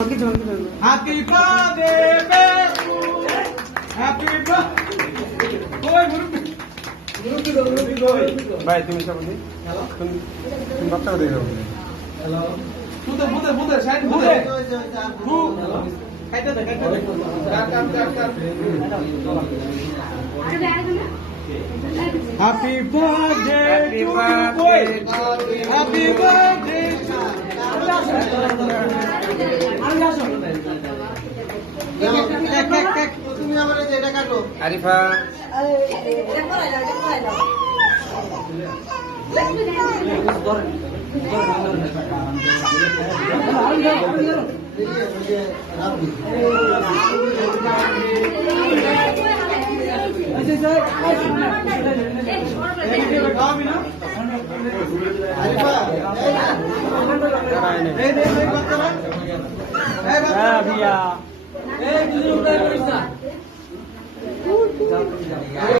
Happy birthday to you. Happy birthday. ভাই তুমি সব বলি তুমি বাচ্চা দিয়ে দাও হ্যালো মুদে সাইড মুদে হু খাইতে দে কাম Happy birthday to you boy. Happy birthday to তুমি আমারে যেটা কাটো আরিফা भैया